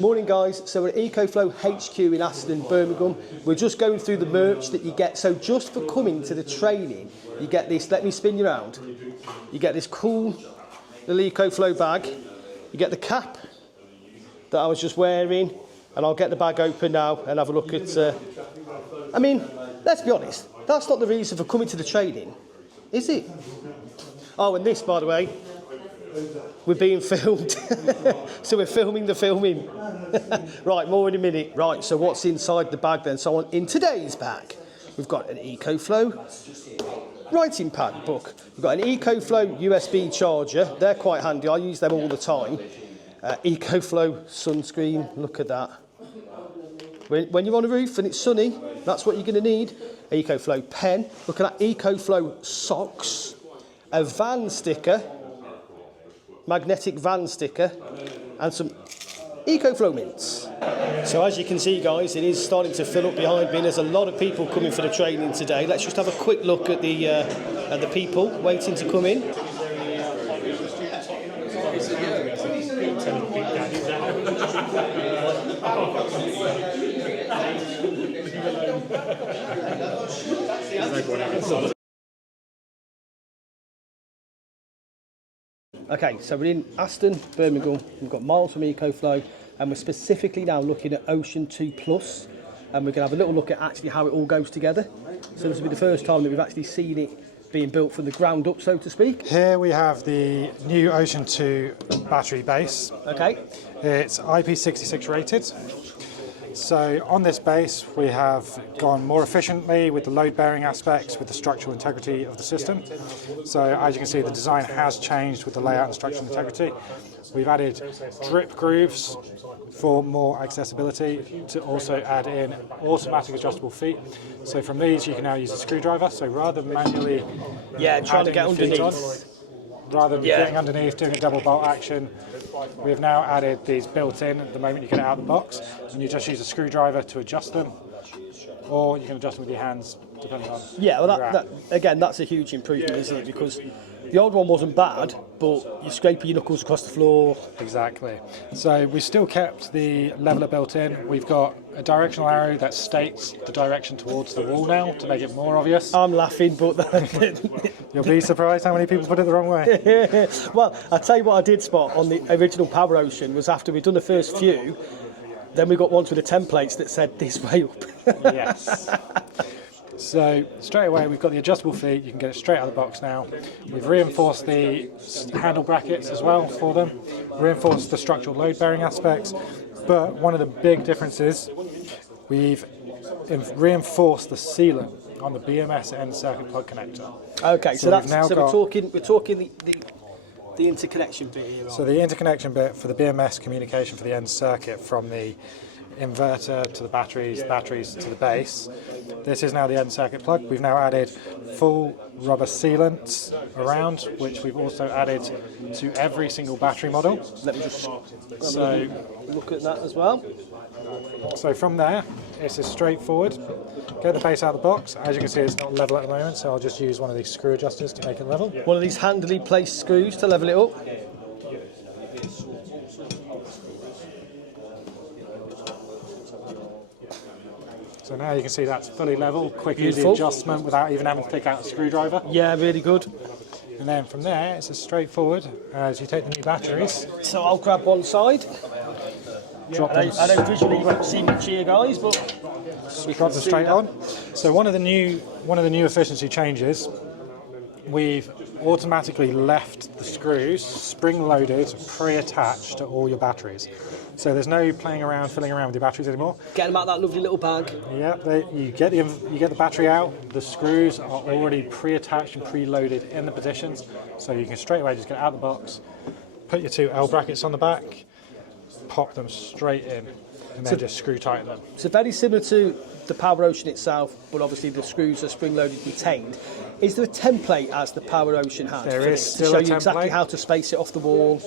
Morning guys, so we're at EcoFlow HQ in Aston, Birmingham. We're just going through the merch that you get. So just for coming to the training, you get this, let me spin you around. You get this cool little EcoFlow bag. You get the cap that I was just wearing, and I'll get the bag open now and have a look at, I mean, let's be honest, that's not the reason for coming to the training, is it? Oh, and this, by the way, we're being filmed, so we're filming the filming. Right, more in a minute. Right, so what's inside the bag then? So in today's bag, we've got an EcoFlow writing pad book. We've got an EcoFlow USB charger. They're quite handy. I use them all the time. EcoFlow sunscreen. Look at that. When you're on a roof and it's sunny, that's what you're going to need. EcoFlow pen. Look at that. EcoFlow socks. A van sticker. Magnetic van sticker, and some EcoFlow mints. So as you can see guys, it is starting to fill up behind me. There's a lot of people coming for the training today. Let's just have a quick look at the people waiting to come in. Okay, so we're in Aston, Birmingham. We've got Miles from EcoFlow, and we're specifically now looking at Ocean 2 Plus, and we're going to have a little look at actually how it all goes together. So this will be the first time that we've actually seen it being built from the ground up, so to speak. Here we have the new Ocean 2 battery base. Okay. It's IP66 rated. So on this base we have gone more efficiently with the load bearing aspects, with the structural integrity of the system. So as you can see, the design has changed with the layout and structural integrity. We've added drip grooves for more accessibility, to also add in automatic adjustable feet. So from these you can now use a screwdriver, so rather than manually trying to get underneath. Rather than getting underneath, doing a double bolt action, we've now added these built in at the moment you get it out of the box, and you just use a screwdriver to adjust them, or you can adjust them with your hands, depending on again, that's a huge improvement, isn't it? Because the old one wasn't bad, but you're scraping your knuckles across the floor. Exactly. So we still kept the leveler built in. We've got a directional arrow that states the direction towards the wall now to make it more obvious. I'm laughing, but you'll be surprised how many people put it the wrong way. Well, I'll tell you what I did spot on the original Power Ocean was after we'd done the first few, then we got ones with the templates that said this way up. Yes. So straight away we've got the adjustable feet, you can get it straight out of the box now. We've reinforced the handle brackets as well for them, reinforced the structural load bearing aspects, but one of the big differences, we've reinforced the sealant on the BMS end circuit plug connector. Okay, so we're talking the interconnection bit here. So the interconnection bit for the BMS communication for the end circuit from the inverter to the batteries to the base. This is now the end circuit plug. We've now added full rubber sealants around, which we've also added to every single battery model. Let me just look at that as well. So from there, it's as straightforward. Get the base out of the box. As you can see, it's not level at the moment, so I'll just use one of these screw adjusters to make it level. One of these handily placed screws to level it up. So now you can see that's fully level, quick easy adjustment without even having to take out a screwdriver. Yeah, really good. And then from there, it's as straightforward as you take the new batteries. So I'll grab one side. Drop them. I know visually you won't see much here, guys, but we drop them straight on. So one of the new efficiency changes, we've automatically left the screws spring-loaded, pre-attached to all your batteries. So there's no playing around, fiddling around with your batteries anymore. Get them out of that lovely little bag. Yeah, you get the battery out. The screws are already pre-attached and pre-loaded in the positions, so you can straight away just get it out of the box, put your two L brackets on the back, pop them straight in, and then just screw tighten them. So very similar to the Power Ocean itself, but obviously the screws are spring-loaded, retained. Is there a template as the Power Ocean has? There is still to show a template. You exactly how to space it off the wall?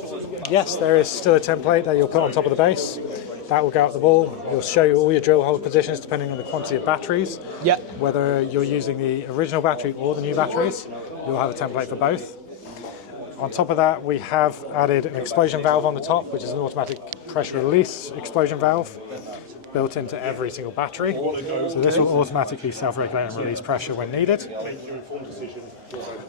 Yes, there is still a template that you'll put on top of the base. That will go out the wall. It'll show you all your drill hole positions depending on the quantity of batteries. Yeah. Whether you're using the original battery or the new batteries, you'll have a template for both. On top of that, we have added an explosion valve on the top, which is an automatic pressure release explosion valve built into every single battery. So this will automatically self-regulate and release pressure when needed.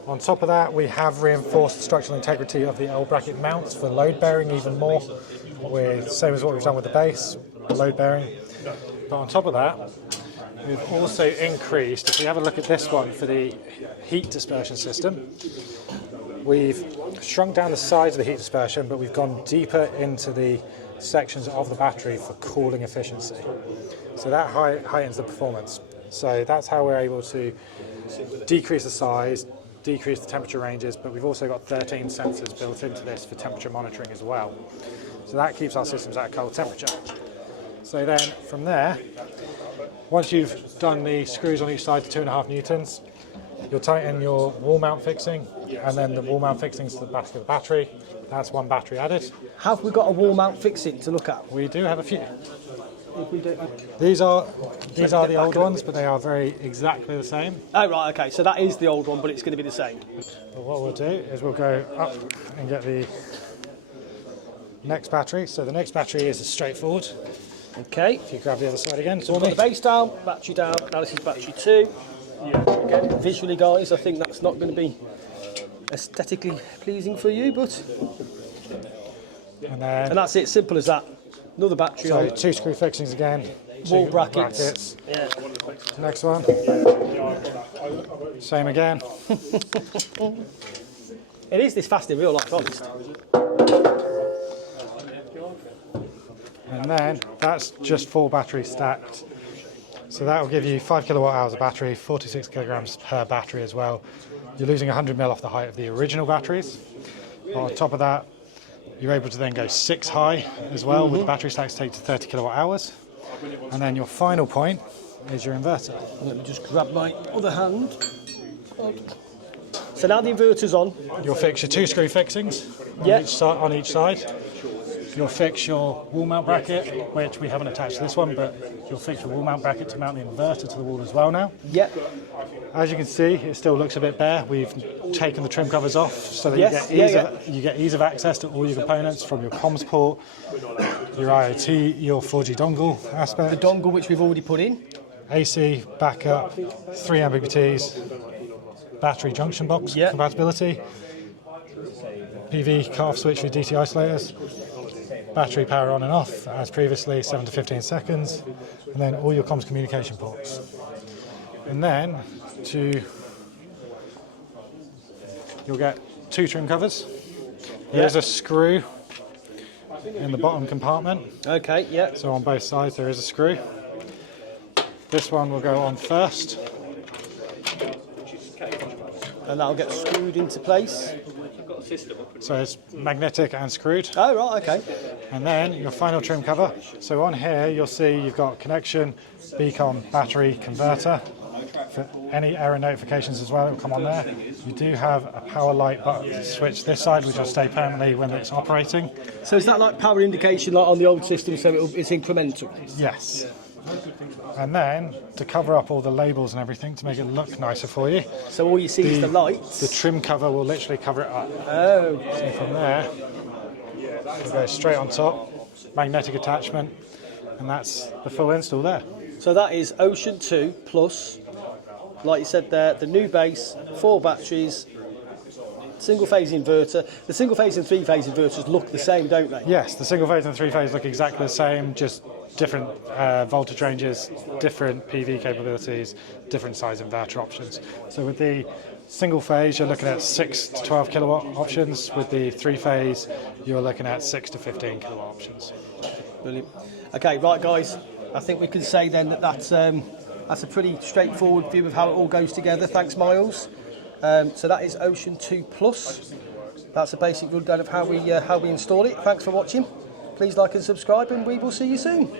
On top of that, we have reinforced the structural integrity of the L bracket mounts for load bearing even more, same as what we've done with the base, load bearing. But on top of that, we've also increased, if we have a look at this one for the heat dispersion system, we've shrunk down the size of the heat dispersion, but we've gone deeper into the sections of the battery for cooling efficiency. So that heightens the performance. So that's how we're able to decrease the size, decrease the temperature ranges, but we've also got 13 sensors built into this for temperature monitoring as well. So that keeps our systems at a cold temperature. So then from there, once you've done the screws on each side to 2.5 newtons, you'll tighten your wall mount fixing, and then the wall mount fixings to the back of the battery. That's one battery added. Have we got a wall mount fixing to look at? We do have a few. If we do. These are the old ones, but they are very exactly the same. Oh right, okay. So that is the old one, but it's going to be the same. But what we'll do is we'll go up and get the next battery. So the next battery is straightforward. Okay. If you grab the other side again. So we've got the base down, battery down. Now this is battery 2. Again, visually, guys, I think that's not going to be aesthetically pleasing for you, but and that's it, simple as that. Another battery so on. 2 screw fixings again. Wall 2 brackets. Yeah. Next one. Same again. It is this fast in real life, honest. And then that's just 4 batteries stacked. So that will give you 5 kilowatt hours of battery, 46 kilograms per battery as well. You're losing 100 mil off the height of the original batteries. But on top of that, you're able to then go 6 high as well with battery stacks take to 30 kilowatt hours. And then your final point is your inverter. Let me just grab my other hand. So now the inverter's on. You'll fix your 2 screw fixings on each side. You'll fix your wall mount bracket, which we haven't attached to this one, but you'll fix your wall mount bracket to mount the inverter to the wall as well now. Yep. As you can see, it still looks a bit bare. We've taken the trim covers off so that you get ease of access to all your components, from your comms port, your IoT, your 4G dongle aspect. The dongle which we've already put in. AC, backup, 3 MPPTs, battery junction box compatibility, PV cut-off switch for DT isolators, battery power on and off as previously, 7 to 15 seconds, and then all your comms communication ports. And then you'll get 2 trim covers. There's a screw in the bottom compartment. Okay, yeah. So on both sides there is a screw. This one will go on first. And that'll get screwed into place. So it's magnetic and screwed. Oh, right, okay. And then your final trim cover. So on here you'll see you've got connection, beacon, battery, converter. For any error notifications as well, it will come on there. You do have a power light button switch this side, which will stay permanently when it's operating. So is that like power indication like on the old system, so it's incremental? Yes. And then to cover up all the labels and everything to make it look nicer for you. So all you see is the lights? The trim cover will literally cover it up. Oh. So from there, we'll go straight on top, magnetic attachment, and that's the full install there. So that is Ocean 2 Plus, like you said there, the new base, 4 batteries, single phase inverter. The single phase and 3 phase inverters look the same, don't they? Yes, the single phase and 3 phase look exactly the same, just different voltage ranges, different PV capabilities, different size inverter options. So with the single phase, you're looking at 6 to 12 kilowatt options. With the 3 phase, you're looking at 6 to 15 kilowatt options. Brilliant. Okay, right guys, I think we can say then that that's a pretty straightforward view of how it all goes together. Thanks, Miles. So that is Ocean 2 Plus. That's a basic rundown of how we install it. Thanks for watching. Please like and subscribe, and we will see you soon.